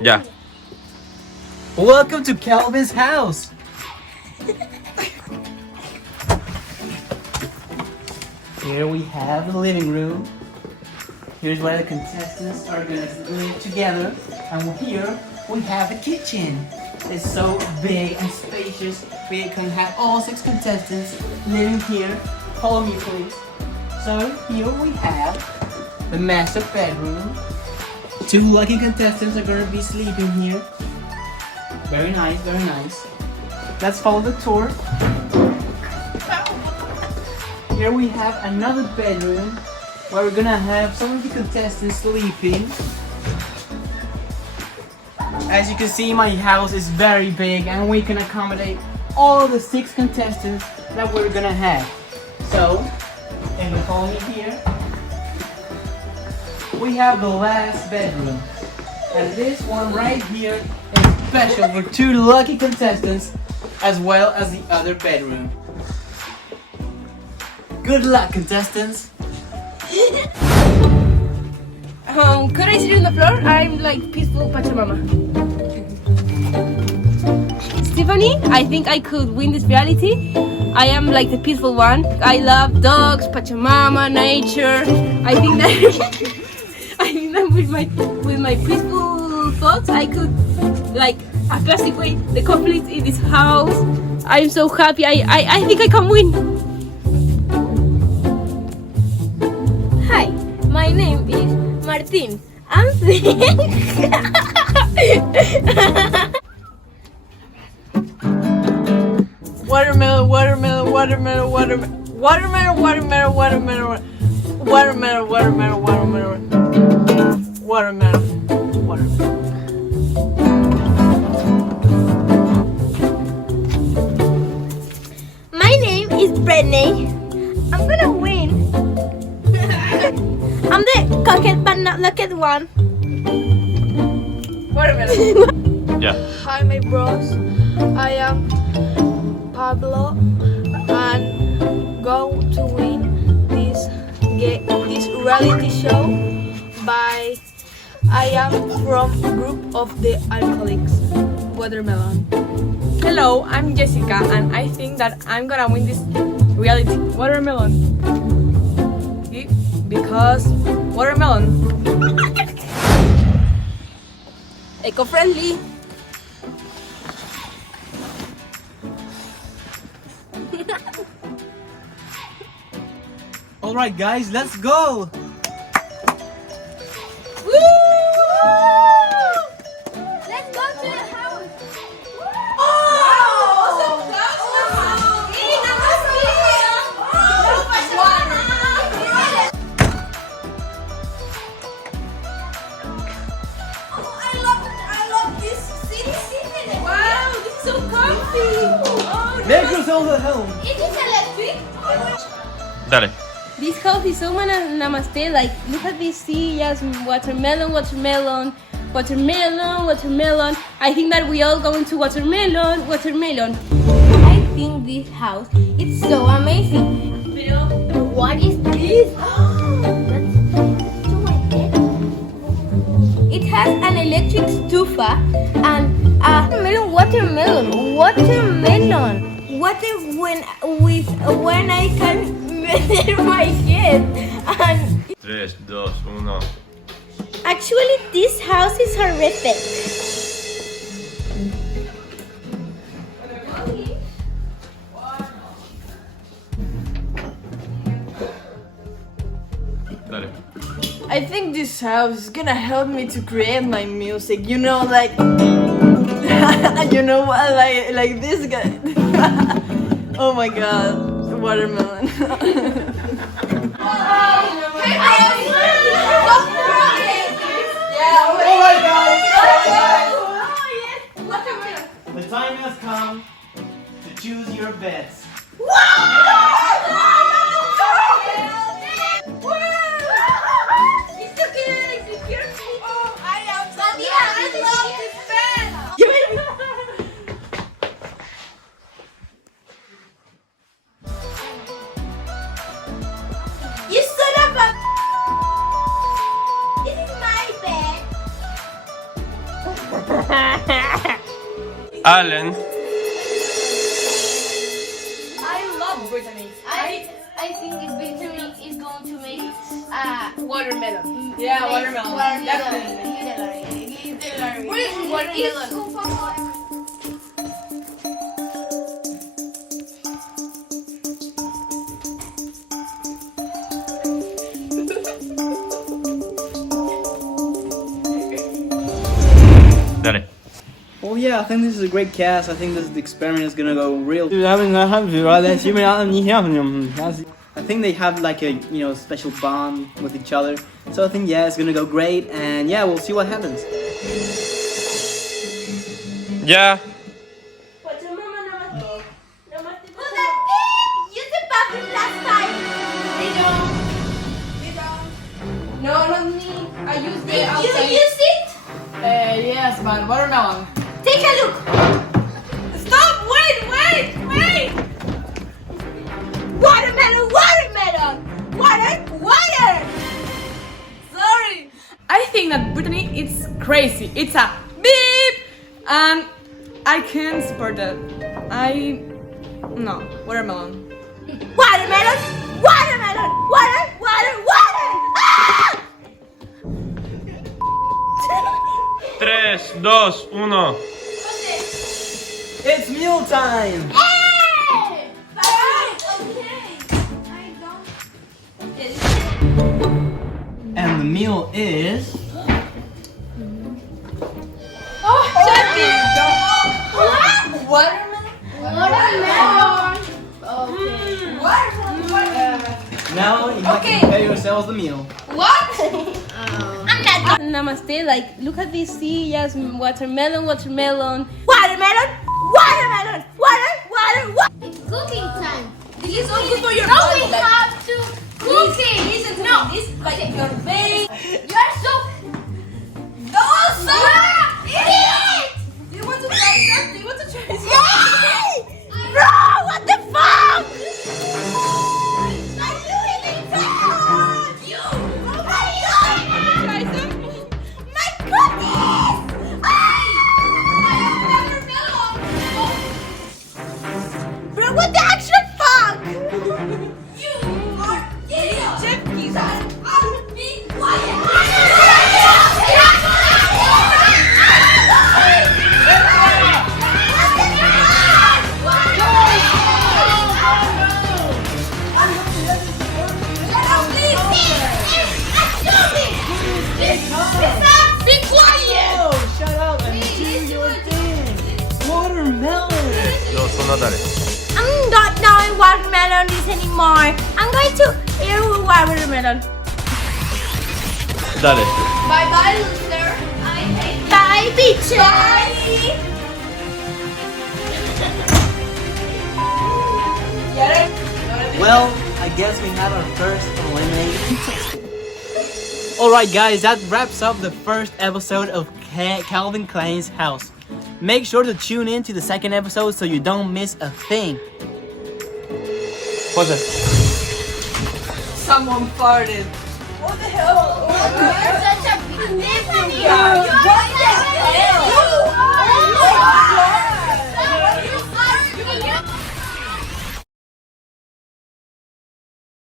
Yeah. Welcome to Calvin's house. Here we have the living room. Here's where the contestants are gonna live together. And here we have the kitchen. It's so big and spacious. We can have all 6 contestants living here. Follow me, please. So here we have the master bedroom. 2 lucky contestants are gonna be sleeping here. Very nice, very nice. Let's follow the tour. Here we have another bedroom where we're gonna have some of the contestants sleeping. As you can see, my house is very big and we can accommodate all the 6 contestants that we're gonna have. So, if you follow me here, we have the last bedroom. And this one right here is special for 2 lucky contestants as well as the other bedroom. Good luck, contestants! Could I sit on the floor? I'm like peaceful Pachamama. Stephanie, I think I could win this reality. I am like the peaceful one. I love dogs, Pachamama, nature. I think that with my peaceful thoughts, I could like apaciguate the conflict in this house. I'm so happy. I think I can win. Hi, my name is Martin. I'm Watermelon, watermelon, watermelon, watermelon, watermelon, watermelon, watermelon, watermelon, watermelon, watermelon, watermelon, watermelon. My name is Brittany. I'm gonna win. I'm the coquette but not lucky one. Watermelon. Yeah. Hi, my bros. I am Pablo and go to win this reality show by I am from group of the alcoholics. Watermelon. Hello, I'm Jessica, and I think that I'm gonna win this reality. Watermelon. Because watermelon. Eco-friendly. Alright guys, let's go! Let's go to the house. There goes all the home! Is this electric? Dale. This house is so namaste. Like, look at these sillas, watermelon, watermelon, watermelon, watermelon. I think that we all going to watermelon, watermelon. I think this house is so amazing. Pero, what is this? It has an electric stufa and a watermelon. Water when I can measure my head. And 3, 2, 1. actually, this house is horrific. Dale. I think this house is gonna help me to create my music. You know, like you know what, like this guy. Oh my God, watermelon. Alright guys! The time has come to choose your bets. You son of a... This is my bed. Allen. I love Brittany. I think it's Victory is going to make Watermelon. Yeah, watermelon. Definitely. It's super watermelon. Dale. Well, yeah, I think this is a great cast. I think this experiment is gonna go real. I think they have like a special bond with each other. So I think it's gonna go great, and yeah, we'll see what happens. Ya. Use the bathroom last time. No, not me. I use the You outside. use it? Yes, but watermelon. Take a look. Stop! Wait! Watermelon. Water. Sorry. I think that Brittany is crazy. It's a beep, and I can't support that. No, watermelon. Water. Ah! 3, 2, 1. It's meal time! Hey! And the meal is... Watermelon. Now you have to prepare yourselves the meal. I'm not. Namaste. Like, look at this. See, yes, watermelon. Watermelon. It's cooking time. This is not good for your No, body. we have to cook it. Listen to me. This is like your baby. You're so. Idiot! Do you want to try that? Do you want to try this? Yay! Bro, what the fuck? I'm doing it. You. Oh my god! Try some? My goodness! Bro, what the actual fuck? You are idiot! Chef kiss. Be quiet! Be quiet! Oh, shut up and do your thing! Watermelon! No, sono dale. I'm not knowing watermelon is anymore. I'm going to eat watermelon. Dale. Bye, loser. I hate. Bye, bitches. Well, I guess we have our first eliminated contestant. Alright guys, that wraps up the first episode of Calvin Klein's house. Make sure to tune in to the second episode so you don't miss a thing. Jose. Someone farted. What the hell? You're such a Tiffany. What the hell?